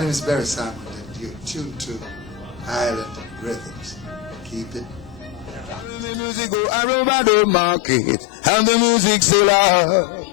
My name is Barry Simon, and you're tuned to Island Rhythms. Keep it. Carry me music go over the market, and the music still up.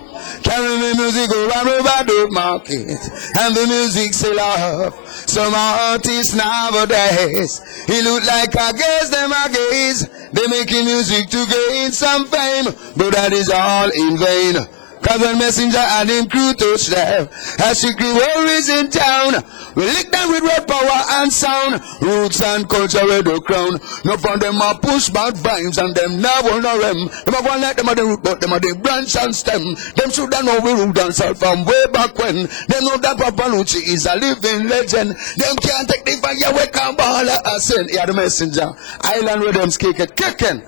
Carry me music go over the market, and the music still up. Some artists nowadays, he look like I guess them a gaze. They making music to gain some fame, but that is all in vain. Cause when Messenger and him crew touch them, as secret warriors in town, we lick them with red power and sound, roots and culture with the crown. No for them a push back vibes and them never know them. Them a one like them a the root, but them a the branch and stem. Them should have know we root and salt from way back when. Them know that Papa Lucci is a living legend. Them can't take the fire we can ball a sin. Yeah, the Messenger. Island Rhythms, kick it kicking.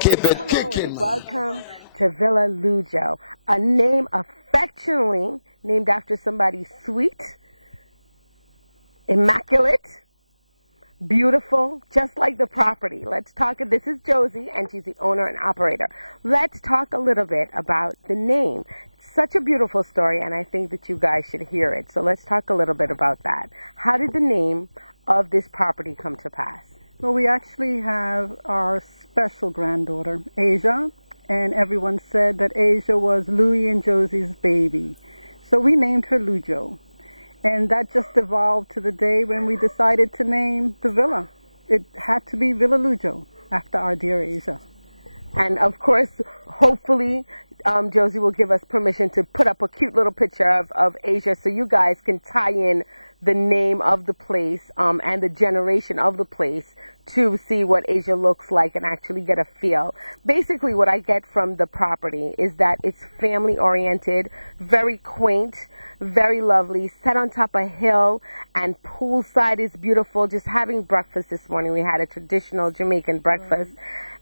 Keep it kicking. Welcome to Villa Lujo, a name affectionately named after somebody sweet, immaculate, beautiful, just like the property. Let's talk. This is Josie, and she's the owner and operator. Let's talk a little bit about the name. It's such a beautiful story, and I think that you guys should hear it. So let's talk a little bit about that. How did the name of this property come to pass? Well, we actually have our special granddaughter, Asia, and everyone said that Asia was Louie and Josie's baby. So we named her Lujo. And that just evolved to the day when we decided to name the villa. It had to be Villa Lujo, after our dear Asia. And of course, hopefully, Josie will give us permission to put up a cute little picture of Asia so you guys can tie in the name of the place and the generation of the place to see what Asia looks like and actually get a feel. Basically, what I get from the property is that it's family-oriented, very quaint, very lovely, set on top of a hill, and poolside is beautiful. Just having breakfast this morning, we had a traditional Jamaican breakfast.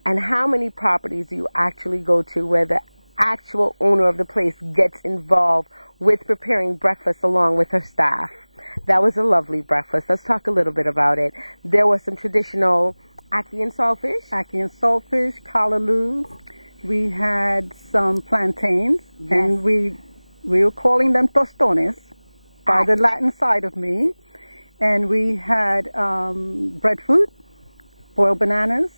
And how many properties do you actually go to where the actual owner of the place gets involved with preparing breakfast along with her staff? That was a lovely breakfast. Let's talk a little bit about it. There was some traditional ackee and saltfish. Ackee and saltfish, callaloo. We had some plantains, yes. And we were calling them tostones by the Latin side of me. And we had breadfruit, boiled bananas,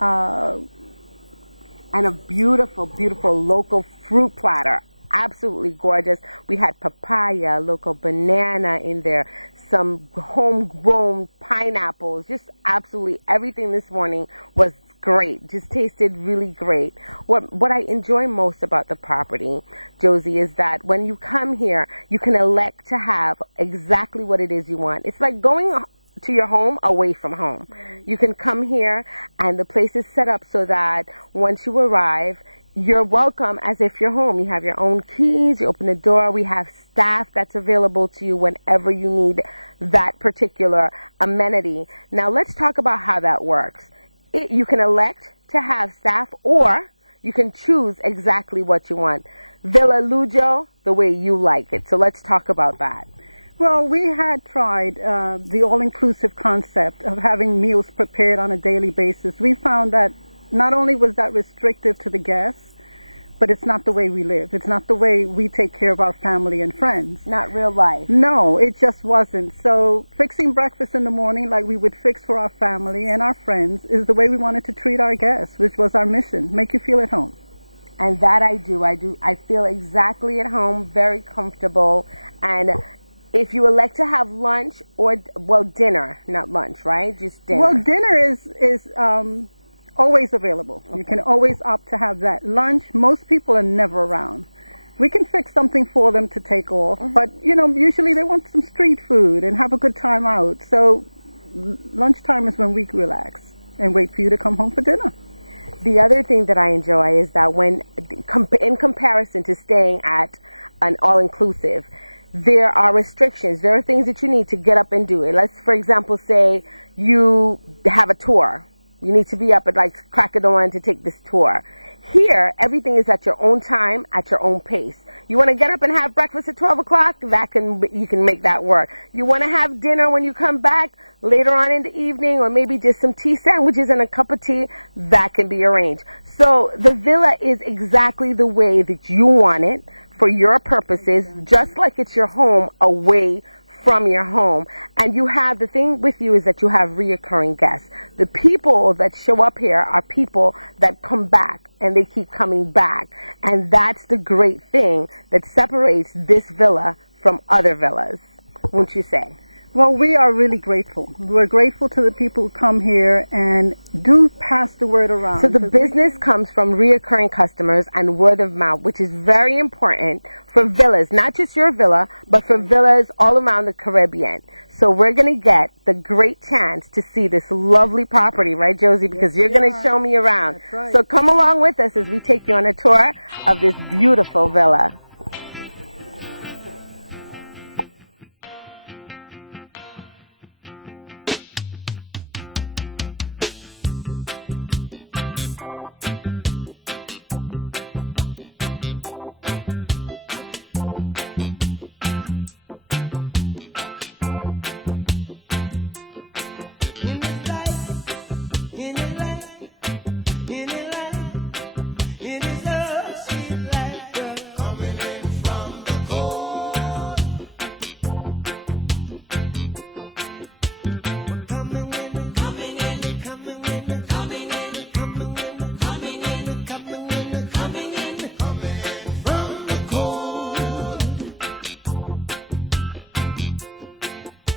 and a beautiful, beautiful local fruit platter. Absolutely gorgeous. We had papaya, local banana in there, some homegrown pineapples, just absolutely everything this morning was great. Just tasted really great. What I enjoy most about the property, Josie, is that when you come here, you can elect to have exactly what it is you want. It's like going to your home away from home. You can come here, and the place is set up so that once you arrive, you're welcome as if you're home. You have your own keys, you open the door, we have staff that's available to you whenever you need that particular amenity. Now let's talk about how that works. You can elect to have staff, or you can choose exactly what you want. Villa Lujo, the way you like it. So let's talk about that. Well, we had tried the all-inclusive concept of having meals prepared on a daily basis. We found that not only was that restrictive to the guests, but it's not the way we live. It's not the way we take care of our family and friends. Not real life. No, it just wasn't. So fixing breakfast in the morning like we would fix for our family and our friends is the way we wanted to treat our guests, which was our mission, make you feel at home. And that I do. I feel exactly at home, very comfortable. And if you elect to have lunch or, well, dinner, not lunch, right? Just dinner. Well, dinner is always available. Okay. You can always opt to have that. Lunch, most people are never around. We can fix something for them to take off, but, you know, usually they want some street food and have a good time out. So lunchtime is when we relax and wait for you to come home for dinner. The other thing that I enjoy is that when, in comparison to staying at an all-inclusive, there are restrictions. There are things that you need to get up and do. Let's, for example, say you have a tour. You need to be up at like crack of dawn to take this tour. Here, everything is at your own time, at your own pace. You want to get up and have breakfast at 12 o'clock? You can make that work. You want to have dinner when you come back later on in the evening, or maybe just some tea sandwiches and a cup of tea? That can be arranged. So the villa is exactly the way that you want it, for your purposes, just like it's your home away from your home. And you have, the thing with you is that you have reoccurring guests. The people that show up here are people that come back, and they keep coming back. And that's the great thing that separates this villa from other villas, won't you say? Well, we are really grateful. We're grateful to the people who come here and do pass the word around. So the business comes from reoccurring customers and word of mouth, which is very important for villas, not just your villa, but for villas all around the Caribbean. So we're going to get the great chance to see this lovely property, right, Josie? Because you're going to show me around. That's right. So come along with us as we take you on a tour of this beautiful villa.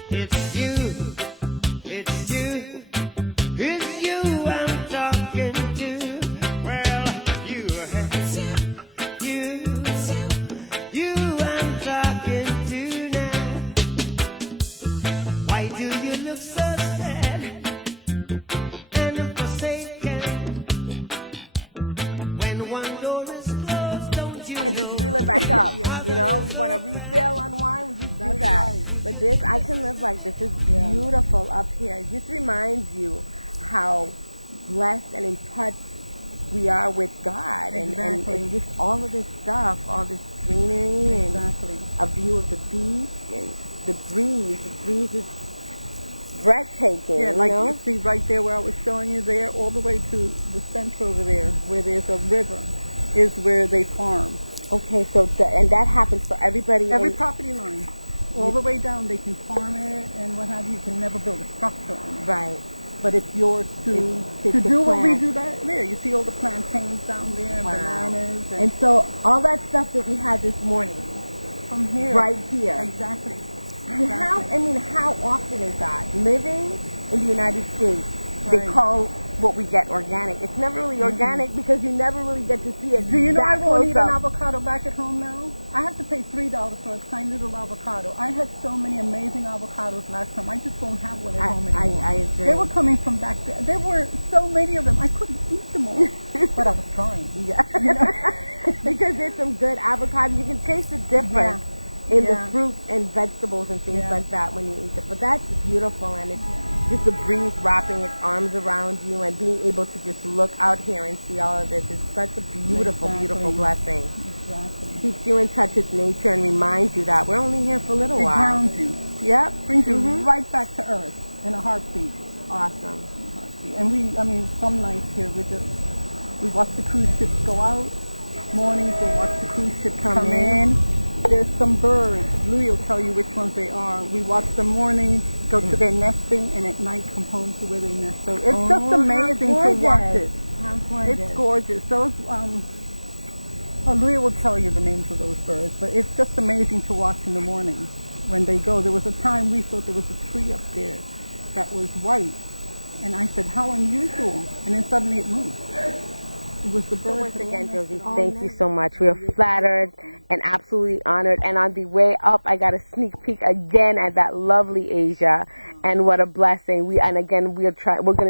It's you, it's you, it's you I'm talking to. Well, you I'm talking to now. Why do you look so sad and forsaken? When one door is closed, don't you And just reel it back up. You know, we want to refill on wine, we just do that. But this, I can live like this. It's beautiful up here. It just reminds you how blessed and in touch we are with God. And just all of this stuff, all this greenery and a view of the beach and the breeze. The breeze is breathtaking. Yeah, like you know? you see right there where I was showing you there, all the way to the center over there, where there's a river, is where they farm. Okay, so and that happens for everybody. Every property line, all the way down, they can farm it and what have you. You can never build a structure on it. Right. But it's yours to It's do the what we plant. do there. You see all the plantains down there, and bananas, And so all that stuff that we had this morning, from here. right here. Exactly. How often is that? Living in the United States, they Right. call what we get organic. It's never really organic because you never really get to see it. Do you know I that won't close eat an up. avocado back at home now? I have to pay $3 for a tiny little avocado. I had so many amazing avocados last time. I just won't have one at home anymore. I agree. They were coming from back there. There were so many of them. I couldn't eat them all, but I was trying. Yeah. You know? Because there's some good avocado. You can taste the difference in the fruits and vegetables and things like that when you eat it. But that's beautiful, and it's just the breeze wrapping its arms around you and being able to just look out here and see all of this is such a beautiful, beautiful blessing. Exactly. Keeps you in touch with nature and reminds you that we're only here for a little It while. grounds you. Yep. Brings you right back to earth in a heartbeat. Awesome. And some nights here we watch the cruise ships go out. Mornings we'll watch the cruise ship come in. There's some birds. Louis will tell you which ones they are. We watch them morning, go to their nesting, and at night come home to where they nest. So it's just amazing to watch it. How gorgeous. It's gorgeous. Those, Louis will tell you the names of those birds, but it's just amazing to watch in the morning when they go. There was a time we thought there was a tree up there that was white, and I said, how unusual, and then suddenly it moved. It was the So birds. once that again, were Josie, nesting all thank you night. so much. We are flattered and absolutely honored. And on the way up, I got a sneak peek again at that lovely Asia. And what a blessing. We're going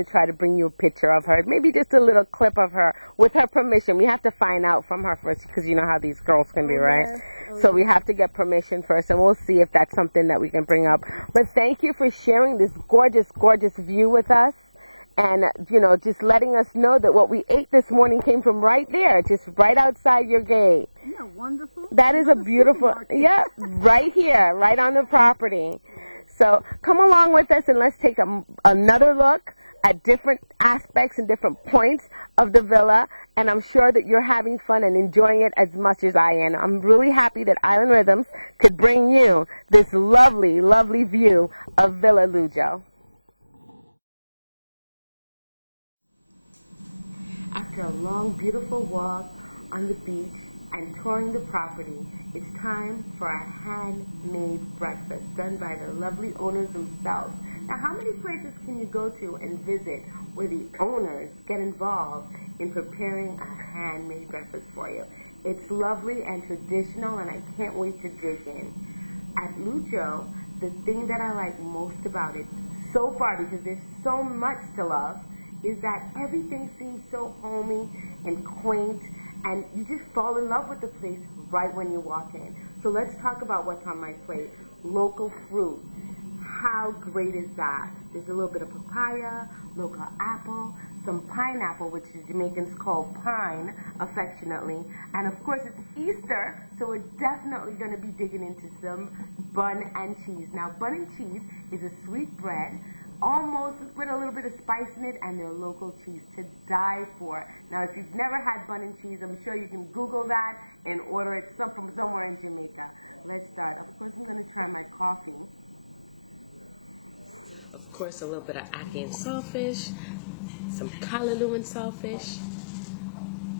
to try to bring you a picture of her. Maybe just a little clip of her with her permission. We have to find out from her first because you know how these girls can be, right? So we have to get permission first, and we'll see if that's something that we can bring up. But thank you for sharing this gorgeous, gorgeous view with us. And, just letting us know that what we ate this morning came from right there, just right outside your gate. Isn't that wonderful? That is a beautiful, right here, right on the property. So come along with us and let's take another look at different aspects and different points of the villa and I'm sure that you're having fun and enjoying it as much as I am. I'm really happy that Island Rhythms could bring you this lovely, lovely view of Villa Lujo. After a long, beautiful walk on the beach and touring the property, it's time for a handmade breakfast done by the lovely owners themselves. Now, how many places can you go to and visit where the owners get involved in preparing a handmade breakfast for you? It's lovely and traditional, and I can't wait to dig in. At Lujo, the thing that I like most about it so far, because there's so much to love, is that everything seems so homey and quaint, and you just fall in love with the place right when you walk in. So let's talk about what's on my plate. Local fruit. How great is that? There's a little bit of papaya, local apple, some pineapple, which the Jamaicans call pine affectionately, and of course it's Easter, so we're definitely going to be digging into some bun and cheese. Now, bun and cheese is a sweet bread, almost with a little bit of spice in it, and their local cheese to die for. Now, if you've never had bun and cheese, I'm sure you can Google that and order it from somewhere in Jamaica. Let's start. Of course, I'm going to try my coffee. Of course, a little bit of ackee and saltfish, some callaloo and saltfish,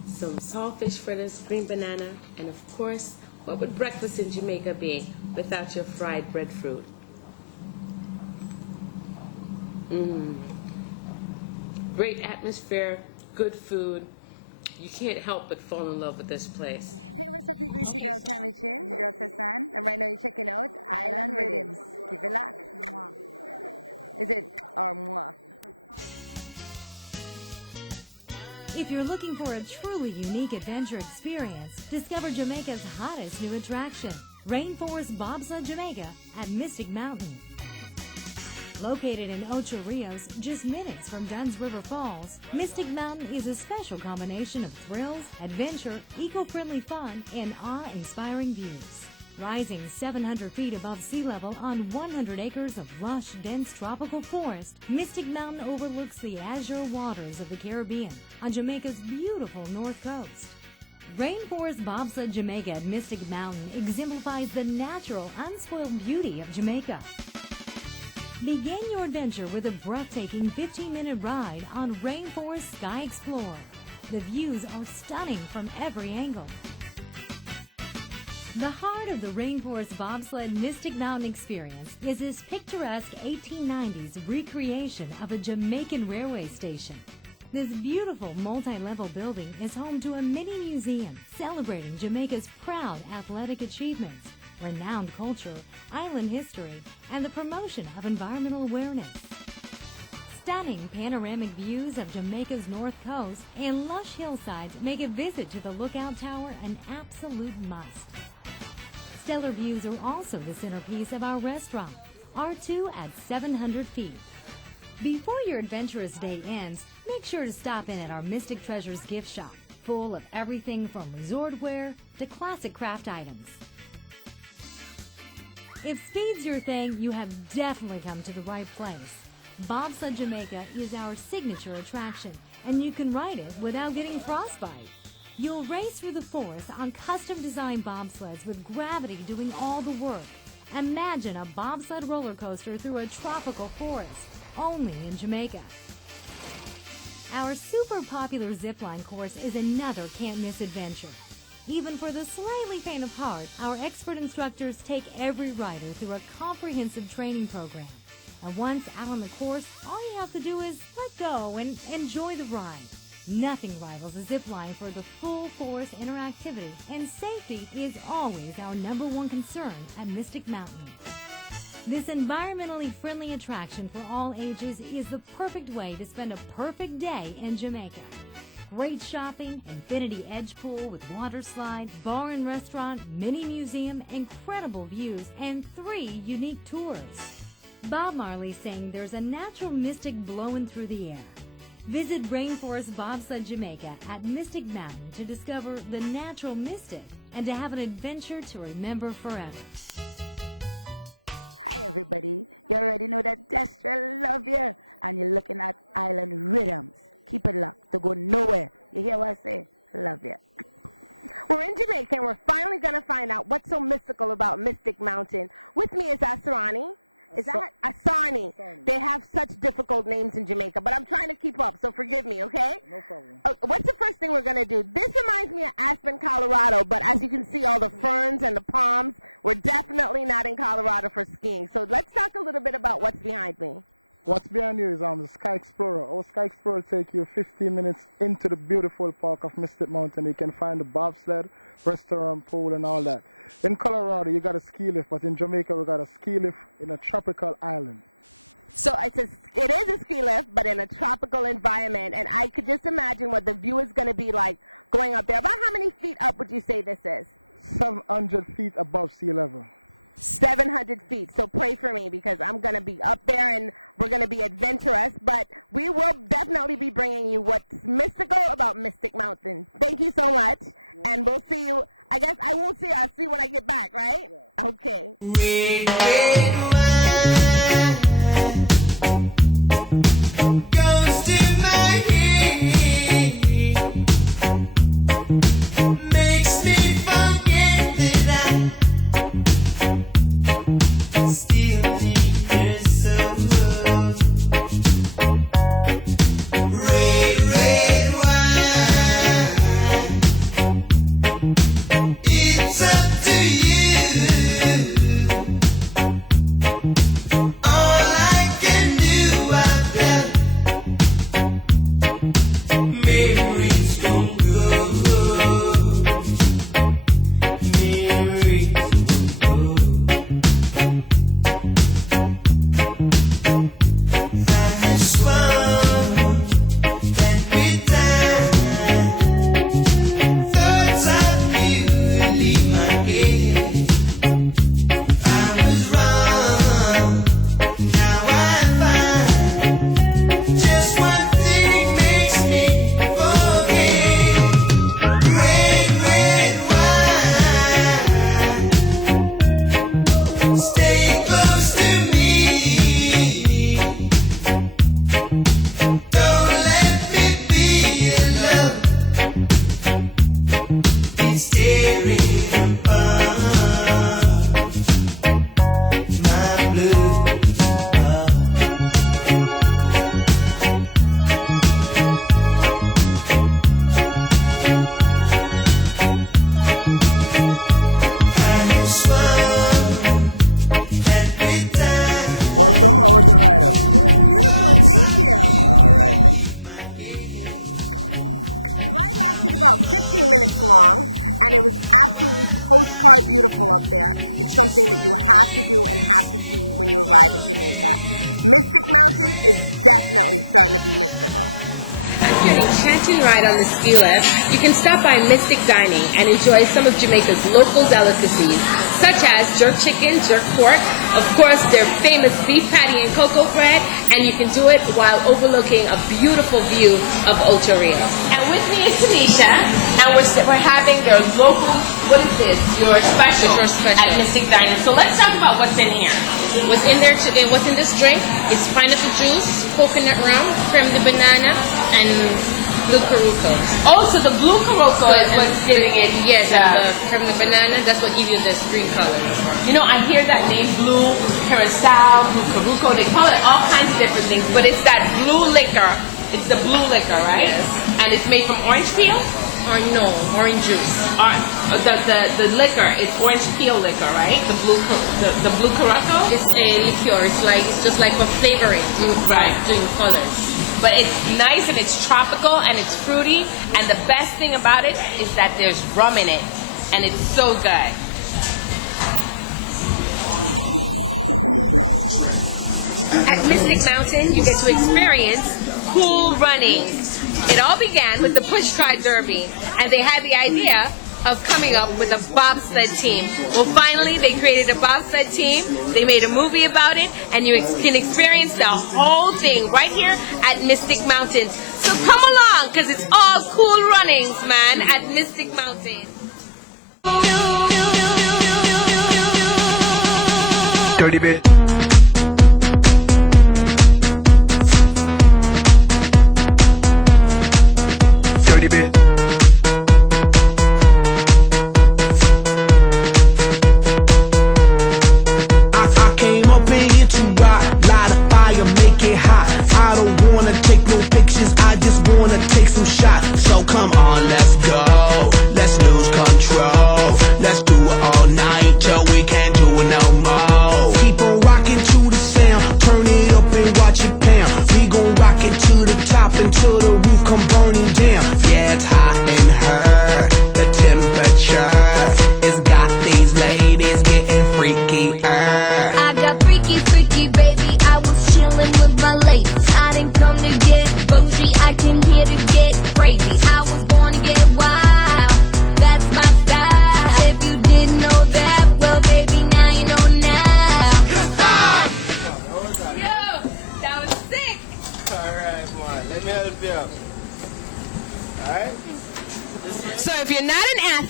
some saltfish fritters, green banana, and of course, what would breakfast in Jamaica be without your fried breadfruit? Great atmosphere, good food. You can't help but fall in love with this place. Hey, what's up, people? It's your girl Tammy Chin, your girl Tessan, and right now you're checking out Island Rhythms. Keep it locked. Mwah. Is it or moi? If you're looking for a truly unique adventure experience, discover Jamaica's hottest new attraction, Rainforest Bobsled Jamaica at Mystic Mountain. Located in Ocho Rios, just minutes from Dunn's River Falls, Mystic Mountain is a special combination of thrills, adventure, eco-friendly fun, and awe-inspiring views. Rising 700 feet above sea level on 100 acres of lush, dense tropical forest, Mystic Mountain overlooks the azure waters of the Caribbean on Jamaica's beautiful north coast. Rainforest Bobsled Jamaica at Mystic Mountain exemplifies the natural, unspoiled beauty of Jamaica. Begin your adventure with a breathtaking 15-minute ride on Rainforest Sky Explorer. The views are stunning from every angle. The heart of the Rainforest Bobsled Mystic Mountain experience is this picturesque 1890s recreation of a Jamaican railway station. This beautiful multi-level building is home to a mini museum celebrating Jamaica's proud athletic achievements, renowned culture, island history, and the promotion of environmental awareness. Stunning panoramic views of Jamaica's north coast and lush hillsides make a visit to the Lookout Tower an absolute must. Stellar views are also the centerpiece of our restaurant, R2 at 700 feet. Before your adventurous day ends, make sure to stop in at our Mystic Treasures gift shop, full of everything from resort wear to classic craft items. If speed's your thing, you have definitely come to the right place. Bobsled Jamaica is our signature attraction, and you can ride it without getting frostbite. You'll race through the forest on custom-designed bobsleds with gravity doing all the work. Imagine a bobsled roller coaster through a tropical forest, only in Jamaica. Our super popular zipline course is another can't-miss adventure. Even for the slightly faint of heart, our expert instructors take every rider through a comprehensive training program. And once out on the course, all you have to do is let go and enjoy the ride. Nothing rivals a zip line for the full forest interactivity, and safety is always our #1 concern at Mystic Mountain. This environmentally friendly attraction for all ages is the perfect way to spend a perfect day in Jamaica. Great shopping, infinity edge pool with water slide, bar and restaurant, mini museum, incredible views, and 3 unique tours. Bob Marley saying there's a natural mystic blowing through the air. Visit Rainforest Bobsled Jamaica at Mystic Mountain to discover the natural mystic and to have an adventure to remember forever. Hi, everybody. You already know that Destra love you, and you're looking at Island Rhythms. Keep it locked to go nowhere. You hear what I say? Love you. We're in Jamaica, and we're finally going to find out what's so mystical about Mystic Mountain. With me is Asarani. Is that Asarni? They have such difficult names in Jamaica, but I'm trying to keep up, so forgive me, okay? No problem. What's the first thing we're going to do? This reminds me of Aspen, Colorado, but as you can see, all the ferns and the palms, we're definitely not in Colorado for skiing. So let's talk a little bit about what's behind me. What's behind you is the Sky Explorer. Our Sky Explorer will take you 15 minutes into the beautiful park of Mystic Mountain. You can find the bobsled, restaurant, pool, and all that. In Colorado, you got a ski lift, but in Jamaica, we got a ski lift in a tropical island. So it is a ski lift, but in a tropical environment, and I could just imagine what the view is going to be like going up there. About how many feet up would you say this is? 700 feet above sea level. 700 feet. So pray for me because I'm going to be up there and we're going to be adventurous, but we will definitely be bringing you what's mystical about Mystic Mountain. Thank you so much, and we'll see you. I guess I won't see you. I'll see you when I get back, right? Yeah. Okay. Goes to my head, makes me forget that I still need her so good. Red, red wine, it's up to you. All I can do, memories don't go. Memories don't go. I have swum and been thoughts of you leave my head. I was wrong, now I find just one thing makes me forget. Red, red wine, stay close to me. Don't let me be alone. It's tearing apart my blue heart. Welcome, how was the ride up? Beautiful. Thank you. Alright, thank you. The ride lasted about 15 minutes long, and it was absolutely postcard beautiful up there. It's something that you have to do and have to see when you arrive in Jamaica. Mystic Mountain is definitely starting to be mystical. After an enchanting ride on the ski lift, you can stop by Mystic Dining and enjoy some of Jamaica's local delicacies, such as jerk chicken, jerk pork, of course their famous beef patty and cocoa bread, and you can do it while overlooking a beautiful view of Ocho Rios. And with me is Tanisha, and we're having their local, what is this? Your special, at Mystic Dining. So let's talk about what's in here. What's in there today? What's in this drink? It's pineapple juice, coconut rum, creme de banana, and blue Coroco. Oh, so the blue Coroco is what's giving it. Yes, and the creme de banana. That's what gives you this green color. You know, I hear that name, blue Curacao, blue Coroco. They call it all kinds of different things, but it's that blue liquor. It's the blue liquor, right? Yes. And it's made from orange peel. Or no, orange juice. The liquor is orange peel liquor, right? The blue Coroco. It's a liqueur. It's just like for flavoring, right? Doing colors. But it's nice and it's tropical and it's fruity. And the best thing about it is that there's rum in it, and it's so good. At Mystic Mountain, you get to experience cool running. It all began with the Push Try Derby, and they had the idea of coming up with a bobsled team. Well, finally, they created a bobsled team. They made a movie about it, and you can experience the whole thing right here at Mystic Mountain. So come along, because it's all cool runnings, man, at Mystic Mountain. Dirty bit. Dirty bit.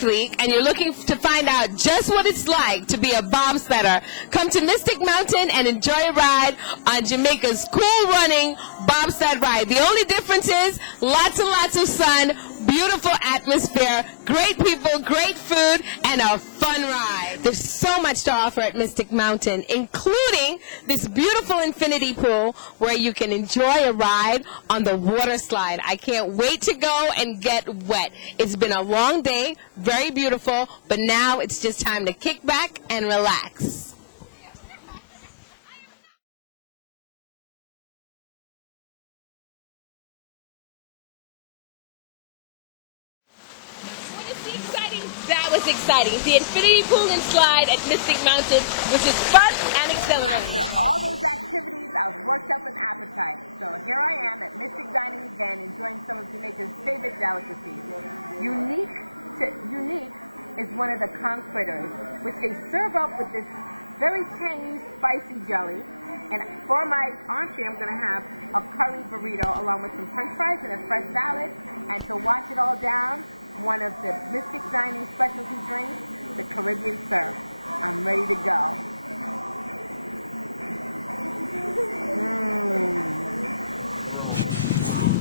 athlete and you're looking to find out just what it's like to be a bobsledder, come to Mystic Mountain and enjoy a ride on Jamaica's cool running bobsled ride. The only difference is lots and lots of sun, beautiful atmosphere, great people, great food, and a fun ride. There's so much to offer at Mystic Mountain, including this beautiful infinity pool where you can enjoy a ride on the water slide. I can't wait to go and get wet. It's been a long day, very beautiful, but now it's just time to kick back and relax. That was exciting. The infinity pool and slide at Mystic Mountain, which is fun and exhilarating. After all those activities, I was worked up an appetite. So here I am at Mystic Dining again, enjoying some of Jamaica's favorite delicacies. Unique is one of the conch fritters, which they serve up with this very tangy, spicy jelly. And for my entree, I'm going to have a curry burrito along with some french fries and a fresh salad. And to wash it all down, one of the Mystic Dining specialty drinks, the Caribbean Surf. I'm ready to go.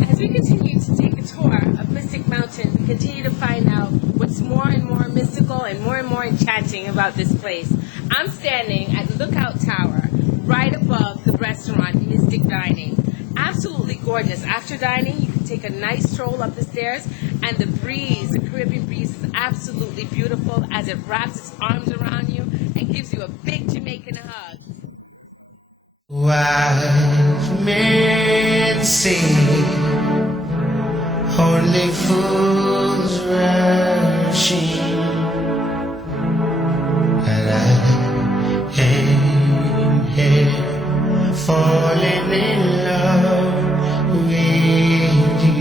As we continue to take a tour of Mystic Mountain, we continue to find out what's more and more mystical and more enchanting about this place. I'm standing at Lookout Tower, right above the restaurant Mystic Dining. Absolutely gorgeous. After dining, you can take a nice stroll up the stairs, and the breeze, the Caribbean breeze, is absolutely beautiful as it wraps its arms around you and gives you a big Jamaican hug. Wise men say only fools rushing, and I ain't here falling in love with you.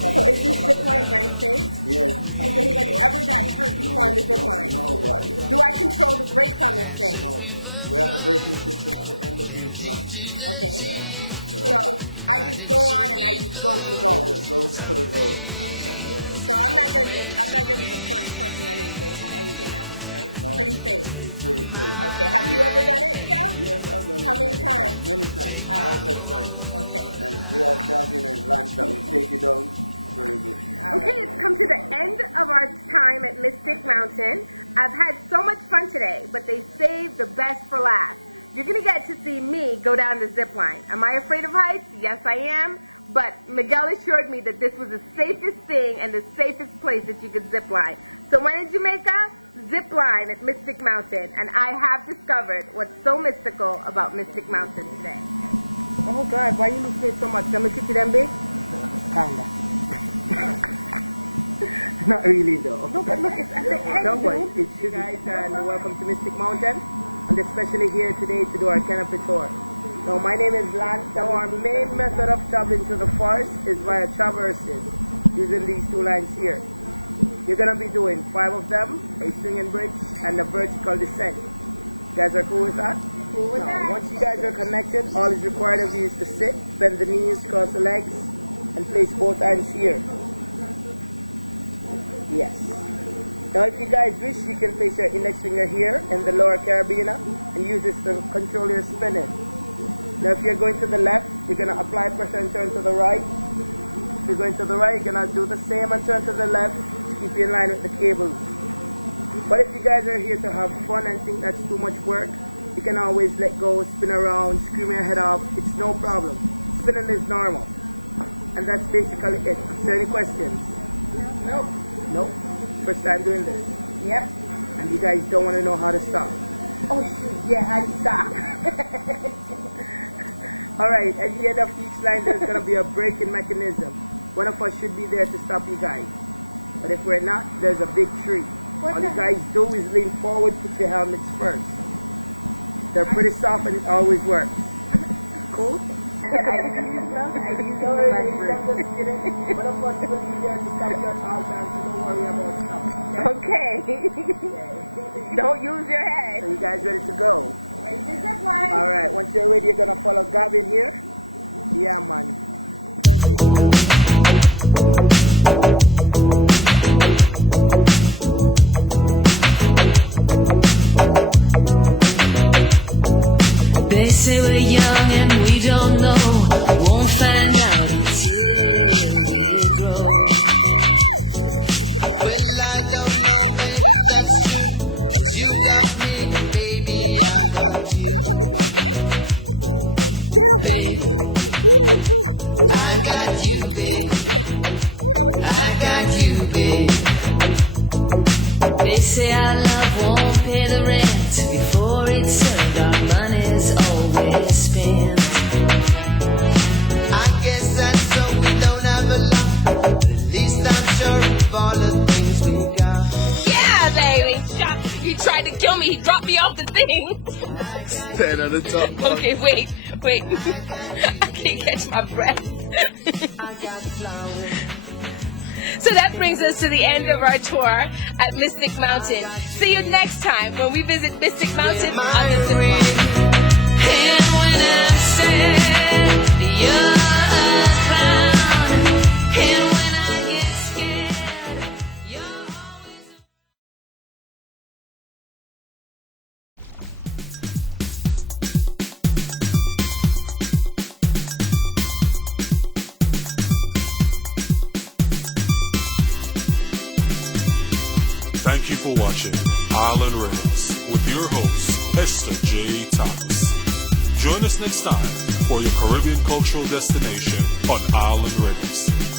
So is this zip line very safe? Yes. Has anybody ever gotten hurt before on the zip line? Nobody. Do I control the brakes on this thing? No. We have a braking system at the end of each line. Okay. So I just go on and I just go for the goal. Just go for the goal. Okay. So I'm not gonna be the first person that anything happens to, right? No. Pretty safe. It's pretty safe. Okay. Have you ever done it, Miguel? Yes, I've done it. How many times? Many times. All right. Countless times. Okay. And we have champion and lunch that will take you down. Very good. Okay, it's come to the end of our time at Mystic Mountain. I've had so much fun today, but they saved the best for last. You're going to get to see me go down the zip line. Am I afraid of heights? Yes, I am. But Miguel assured me that this was the safest thing and the safest place that you could zip line. So when in Jamaica, zip line at Mystic Mountain. And I have discovered what's so mystical about Mystic Mountain today. Oh, God, why you looking so much? Let me see them big? Kinda. Not really though. No, but look, it's at the end. Don't worry. It's you guys, and welcome to Mystic Mountain. And especially here today to do our canopy tour. So my name is Lance. So our main method of traveling to the forest is via traverses, using these two lines here. You're going to be doing 5 of them, a swinging bridge, and a vertical descent. You guys are cool with that? Cool with that. Once you guys are connected, all is required of you is to sit, bend the knees, cross the legs, and place both hands here. Yes. Now if you guys wish, you can place your index finger here in the lower carabiner and use this to control your spinning. Now if you're going to the left, you're going to apply pressure and turn to the right. If you're going to the right, you're going to do the same and turn to the left to keep you in line with the cables. But if you guys are here to have fun and think that's too much work, You can always let go, spin around, scream your head off. It's no problem. Spinning is normal. And that's basically it. Is there any questions? Nope. Nope. First time doing this. Yep. And you guys don't want to know how to stop. Oh shoot, yeah, how do you stop? Alright, at the end of each line there's going to be a braking mechanism. One of us should be there to stop you guys. But if we're not, there's a big tree. All you guys do is lean forward, put your helmets first. They're pretty soft and it always works. Cool? I use them One of us will be there to stop you at all times, so don't worry about stopping. Okay. Don't use your head. So you guys ready to go? Ready to zip line. Alright, once you're ready, you're going to follow Gavin here. Yeah, man. Gonna take it out. They say we're young and we don't know. Won't find out until we They say our love won't pay the rent before it's earned. Our money's always spent. I guess that's so we don't have a lot, but at least I'm sure of all the things we got. Yeah, baby. He tried to kill me. He dropped me off the thing. Stand on the top. Okay, wait. I can't catch my breath. So that brings us to the end of our tour at Mystic Mountain. See you next time when we visit Mystic Mountain on the zip line. And when I said you're around, and when I get scared, you're always. Thank you for watching Island Rhythms with your host, Esther J. Thomas. Join us next time for your Caribbean cultural destination on Island Rhythms.